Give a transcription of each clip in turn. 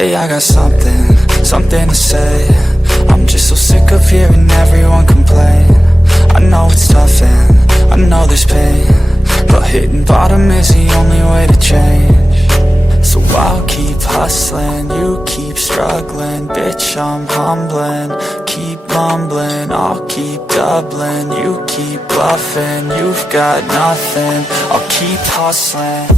Hey, I got something to say. I'm just so sick of hearing everyone complain. I know it's tough and I know there's pain, but hitting bottom is the only way to change. So I'll keep hustling, you keep struggling. Bitch, I'm humbling, keep mumbling. I'll keep doubling, you keep bluffing. You've got nothing, I'll keep hustling.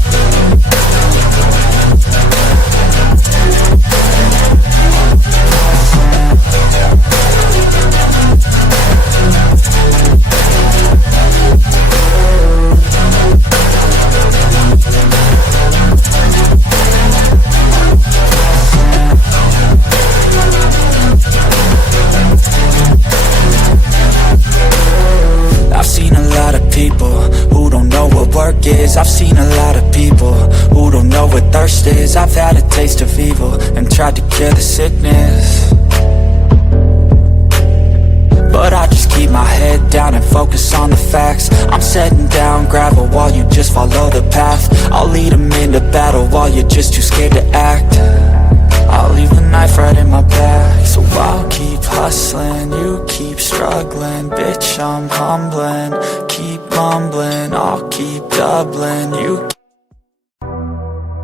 I've seen a lot of people who don't know what work is. I've seen a lot of people who don't know what thirst is. I've had a taste of evil and tried to cure the sickness, but I just keep my head down and focus on the facts. I'm setting down gravel while you just follow the path. I'll lead them into battle while you're just too scared to act. I'll leave the knife right in my back. So I'll keep hustling, you keep struggling. Bitch, I'm humbling, keep mumbling. I'll keep doubling, you